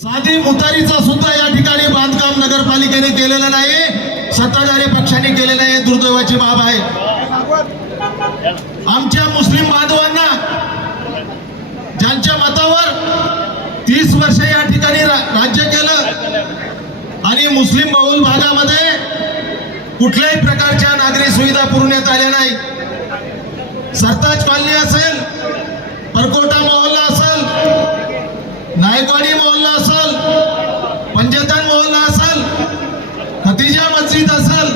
साधी मुतारीचा सुद्धा या ठिकाणी बांधकाम नगरपालिकेने केलेलं नाही, सत्ताधारी पक्षाने केलेलं आहे. दुर्दैवाची बाब आहे. आमच्या मुस्लिम बांधवांना ज्यांच्या मतावर 30 वर्ष या ठिकाणी राज्य केलं आणि मुस्लिम बहुल भागामध्ये कुठल्याही प्रकारच्या नागरी सुविधा पुरवण्यात आल्या नाही. सरताज कॉलनी असेल, परकोटा मोहल्ला असेल, नायकवाडी मोहल्ला असेल, पंजतन मोहल्ला असेल, खतिजा मस्जिद असेल,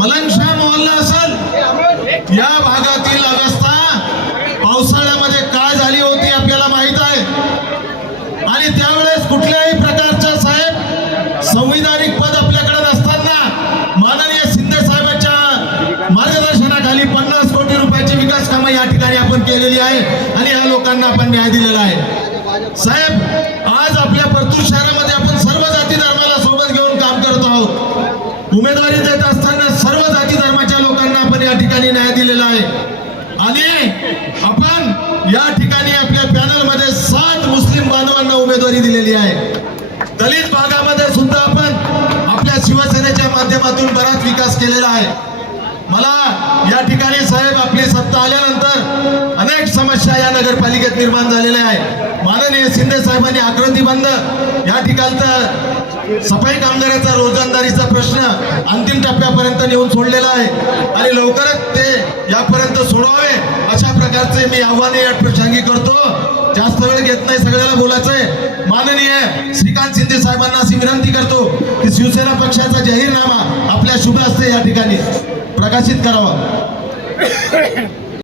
मलंगशाह मोहल्ला असेल, या भागातील अवस्था पावसाळ्यामध्ये काय झाली होती आपल्याला माहित आहे. आणि त्यावेळेस कुठल्याही प्रकारचं साहेब संविधानिक पद आपल्याकडे नसताना माननीय शिंदे साहेबांच्या मार्गदर्शनाखाली 50 कोटी रुपयाची विकास कामं या ठिकाणी आपण केलेली आहे आणि या लोकांना आपण न्याय दिलेला आहे. साहेब, आज आपल्या परतूर शहरामध्ये आपण सर्व जाती धर्माला सोबत घेऊन काम करत आहोत. उमेदवारी देत असताना सर्व जाती धर्माच्या लोकांना आपण या ठिकाणी न्याय दिलेला आहे आणि आपण या ठिकाणी आपल्या पॅनलमध्ये 7 मुस्लिम बांधवांना उमेदवारी दिलेली आहे. दलित भागामध्ये सुद्धा आपण आपल्या शिवसेनेच्या माध्यमातून बराच विकास केलेला आहे. मला या ठिकाणी साहेब आपली सत्ता आल्यानंतर अनेक समस्या या नगरपालिकेत निर्माण झालेल्या आहेत. माननीय शिंदे साहेबांनी आकृती बंद या ठिकाणचा सफाई कामगाराचा रोजंदारीचा प्रश्न अंतिम टप्प्यापर्यंत नेऊन सोडलेला आहे आणि लवकरच ते यापर्यंत सोडवावे अशा प्रकारचे मी आव्हाने या प्रसंगी करतो. जास्त वेळ घेत नाही, सगळ्याला बोलायचंय. माननीय श्रीकांत शिंदे साहेबांना अशी विनंती करतो की शिवसेना पक्षाचा जाहीरनामा आपल्या शुभ हस्ते या ठिकाणी प्रकाशित करावा.